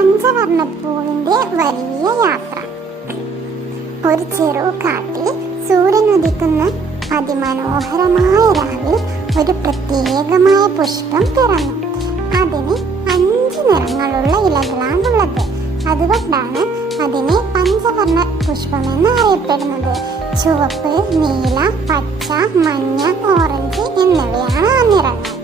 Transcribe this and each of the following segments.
പഞ്ചവർണ്ണപ്പൂവിന്റെ വലിയ യാത്ര. ഒരു ചെറു കാട്ടിൽ സൂര്യൻ ഉദിക്കുന്ന അതിമനോഹരമായ രാവിൽ ഒരു പ്രത്യേകമായ പുഷ്പം പിറന്നു. അതിന് 5 നിറങ്ങളുള്ള ഇലകളാണുള്ളത്. അതുകൊണ്ടാണ് അതിനെ പഞ്ചവർണ്ണ പുഷ്പമെന്ന് അറിയപ്പെടുന്നത്. ചുവപ്പ്, നീല, പച്ച, മഞ്ഞ, ഓറഞ്ച് എന്നിവയാണ് ആ നിറങ്ങൾ.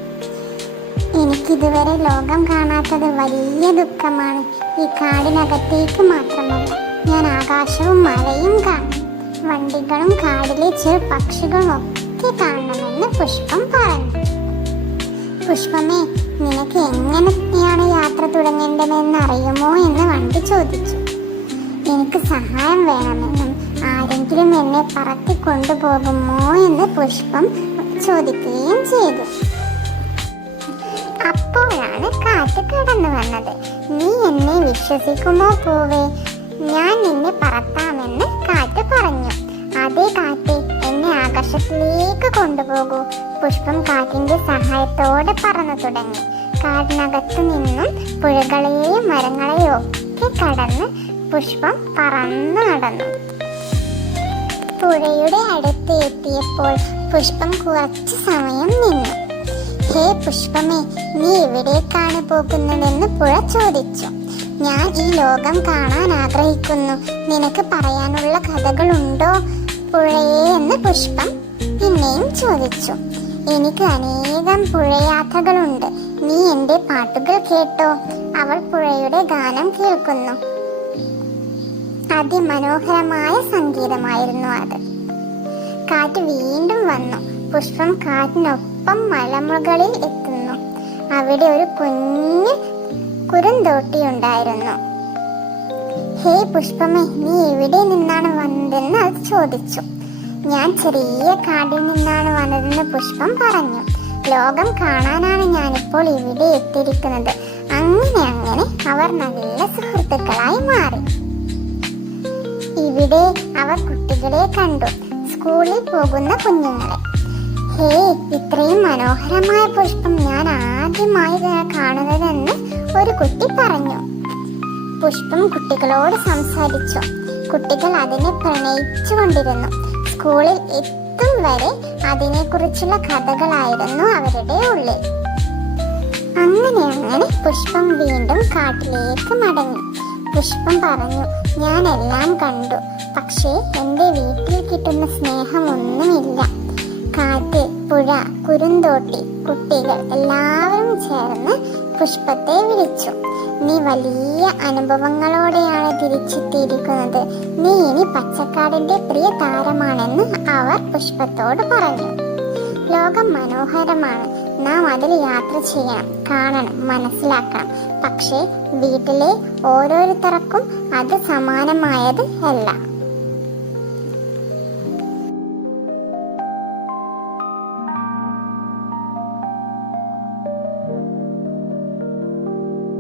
എനിക്കിതുവരെ ലോകം കാണാത്തത് വലിയ ദുഃഖമാണ്. ഈ കാടിനകത്തേക്ക് മാത്രമല്ല, ഞാൻ ആകാശവും മഴയും കാണും. വണ്ടികളും കാടിലെ ചെറു പക്ഷികളും ഒക്കെ കാണണമെന്ന് പുഷ്പം പറഞ്ഞു. പുഷ്പമേ, നിനക്ക് എങ്ങനെയാണ് യാത്ര തുടങ്ങേണ്ടതെന്ന് അറിയുമോ എന്ന് വണ്ടി ചോദിച്ചു. എനിക്ക് സഹായം വേണമെന്നും ആരെങ്കിലും എന്നെ പറത്തി കൊണ്ടുപോകുമോ എന്ന് പുഷ്പം ചോദിക്കുകയും ചെയ്തു. അപ്പോഴാണ് കാറ്റ് കടന്നു വന്നത്. നീ എന്നെ വിശ്വസിക്കുമോ പൂവേ? ഞാൻ നിന്നെ പറത്താമെന്ന് കാറ്റ് പറഞ്ഞു. അതേ കാറ്റ്, എന്നെ ആകാശത്തിലേക്ക് കൊണ്ടുപോകൂ. പുഷ്പം കാറ്റിന്റെ സഹായത്തോടെ പറന്നു തുടങ്ങി. കാടിനകത്തു നിന്നും പുഴകളെയും മരങ്ങളെയും ഒക്കെ കടന്ന് പുഷ്പം പറന്നു നടന്നു. പുഴയുടെ അടുത്ത് എത്തിയപ്പോൾ പുഷ്പം കുറച്ചു സമയം നിന്നു. ഹേ പുഷ്പമേ, നീ എവിടേക്കാണ് പോകുന്നതെന്ന് പുഴ ചോദിച്ചു. ഞാൻ ഈ ലോകം കാണാൻ ആഗ്രഹിക്കുന്നു. നിനക്ക് പറയാനുള്ള കഥകളുണ്ടോ പുഴയെ എന്ന് പുഷ്പം പിന്നെയും ചോദിച്ചു. എനിക്ക് അനേകം പുഴയാത്രകളുണ്ട്. നീ എൻ്റെ പാട്ടുകൾ കേട്ടോ. അവൾ പുഴയുടെ ഗാനം കേൾക്കുന്നു. അതിമനോഹരമായ സംഗീതമായിരുന്നു അത്. കാറ്റ് വീണ്ടും വന്നു. പുഷ്പം കാറ്റിനൊപ്പം മലമുകളിൽ എത്തുന്നു. അവിടെ ഒരു കുഞ്ഞു കുറുന്തോട്ടി ഉണ്ടായിരുന്നു. ഹേ പുഷ്പമേ, നീ എവിടെ നിന്നാണ് വന്നതെന്ന് അത് ചോദിച്ചു. ഞാൻ ചെറിയ കാടിൽ നിന്നാണ് വന്നതെന്ന് പുഷ്പം പറഞ്ഞു. ലോകം കാണാനാണ് ഞാനിപ്പോൾ ഇവിടെ എത്തിയിരിക്കുന്നത്. അങ്ങനെ അവർ നല്ല സുഹൃത്തുക്കളായി മാറി. ഇവിടെ അവർ കുട്ടികളെ കണ്ടു, സ്കൂളിൽ പോകുന്ന കുഞ്ഞുങ്ങളെ. ഹേ, ഇത്രയും മനോഹരമായ പുഷ്പം ഞാൻ ആദ്യമായി കാണുന്നതെന്ന് ഒരു കുട്ടി പറഞ്ഞു. പുഷ്പം കുട്ടികളോട് സംസാരിച്ചു. കുട്ടികൾ അതിനെ പ്രണയിച്ചു കൊണ്ടിരുന്നു. സ്കൂളിൽ എത്തും വരെ അതിനെക്കുറിച്ചുള്ള കഥകളായിരുന്നു അവരുടെ ഉള്ളിൽ. അങ്ങനെ പുഷ്പം വീണ്ടും കാട്ടിലേക്ക് മടങ്ങി. പുഷ്പം പറഞ്ഞു, ഞാൻ എല്ലാം കണ്ടു. പക്ഷേ എൻ്റെ വീട്ടിൽ കിട്ടുന്ന സ്നേഹമൊന്നുമില്ല. കാറ്റ്, പുഴ, കുറുന്തോട്ടി, കുട്ടികൾ എല്ലാവരും ചേർന്ന് പുഷ്പത്തെ വിളിച്ചു. നീ വലിയ അനുഭവങ്ങളോടെയാണ് തിരിച്ചെത്തിയിരിക്കുന്നത്. നീ ഇനി പച്ചക്കാടിന്റെ പ്രിയ താരമാണെന്ന് അവർ പുഷ്പത്തോട് പറഞ്ഞു. ലോകം മനോഹരമാണ്. നാം അതിൽ യാത്ര ചെയ്യണം, കാണണം, മനസ്സിലാക്കണം. പക്ഷേ വീട്ടിലെ ഓരോരുത്തർക്കും അത് സമാനമായത് അല്ല.